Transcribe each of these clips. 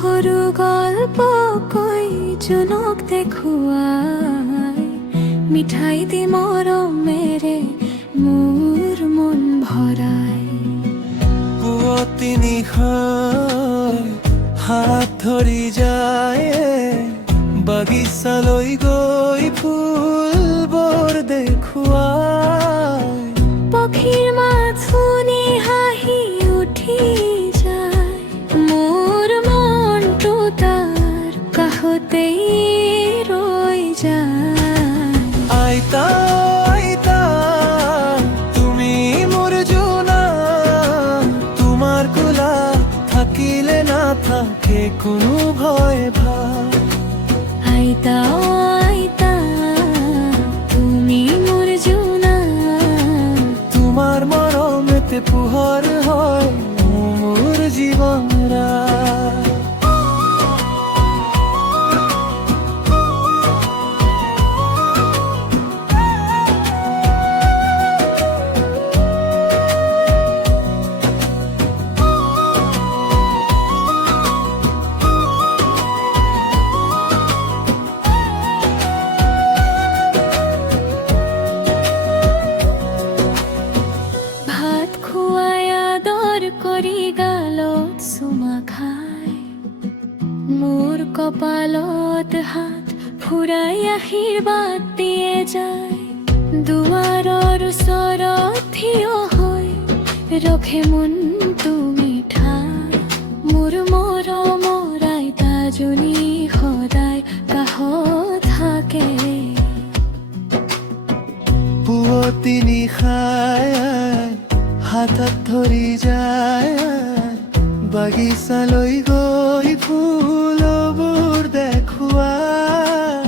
সৰু গল্প কৈ জনক দেখুৱাই মিঠাই দি মৰমেৰে মোৰ মন ভৰাই। পুৱতি নিশাই হাত ধৰি যায় বাগিচালৈ গৈ ফুলবোৰ দেখুৱাই। পক্ষীৰ মাত শুনি হাঁহি উঠি যায় মোৰ মনটো তাৰ কাষতেই ৰৈ যায়। আইতা আইতা তুমি মোৰ জোনা, তোমাৰ কোলাত থাকিলে নাথাকে কোনো ভয় ভাৱ। আইতা আইতা তুমি মোৰ জোনা, তোমাৰ মৰমতে পোহৰ হয় মোৰ জীৱনৰা। ভাত খুৱাই আদৰ কৰি গালত চুমা খাই মোৰ কপালত হাত ফুৰাই আশীৰ্বাদ দিয়ে যায়। দুৱাৰৰ ওচৰত থিয় হৈ ৰখে মনটো মিঠাই মোৰ মৰমৰ আইতাজনী সদায় কাষত থাকে। পুৱতি নিশাই হাতত ধৰি যায় বাগিচালৈ গৈ ফুলবোৰ দেখুৱাই।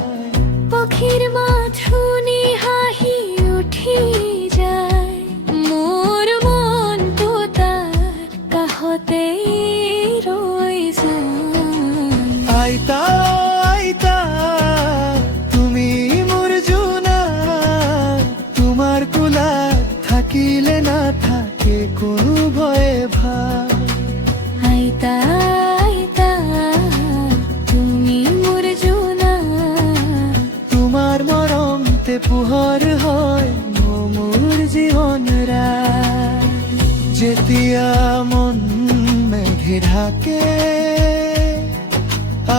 পক্ষীৰ মাত শুনি হাঁহি উঠি যায় মোৰ মনটো তাৰ কাষতেই ৰৈ যায়। আইতা আইতা তুমি মোৰ জোনা, তোমাৰ কোলাত থাকিলে নাথাকে কোনো ভয়ে ভাৱ। আইতা আইতা তুমি মোৰ জোনা, তোমাৰ মৰমতে পোহৰ হয় মোৰ জীৱনৰা। যেতিয়া মন মেঘে ঢাকে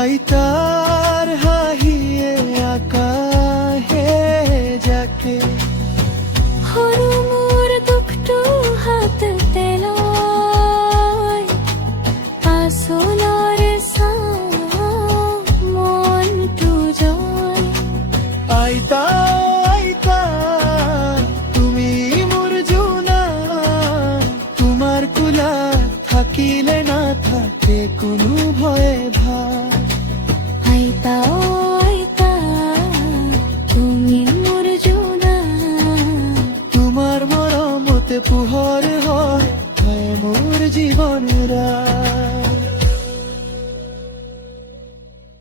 আইতাৰ হাঁহিয়ে আকাশে জাকে। সৰু মোৰ দুখটো হাততে লৈ আচলৰ চাওঁ মনটো জয়। আইতা আইতা তুমি মোৰ জোনা, তোমাৰ কোলাত থাকিলে নাথাকে কোনো ভয়ে ভাৱ। আইতা আইতা তুমি মোৰ জোনা, তোমাৰ মৰমতে পোহৰ হয় মোৰ জীৱনৰা।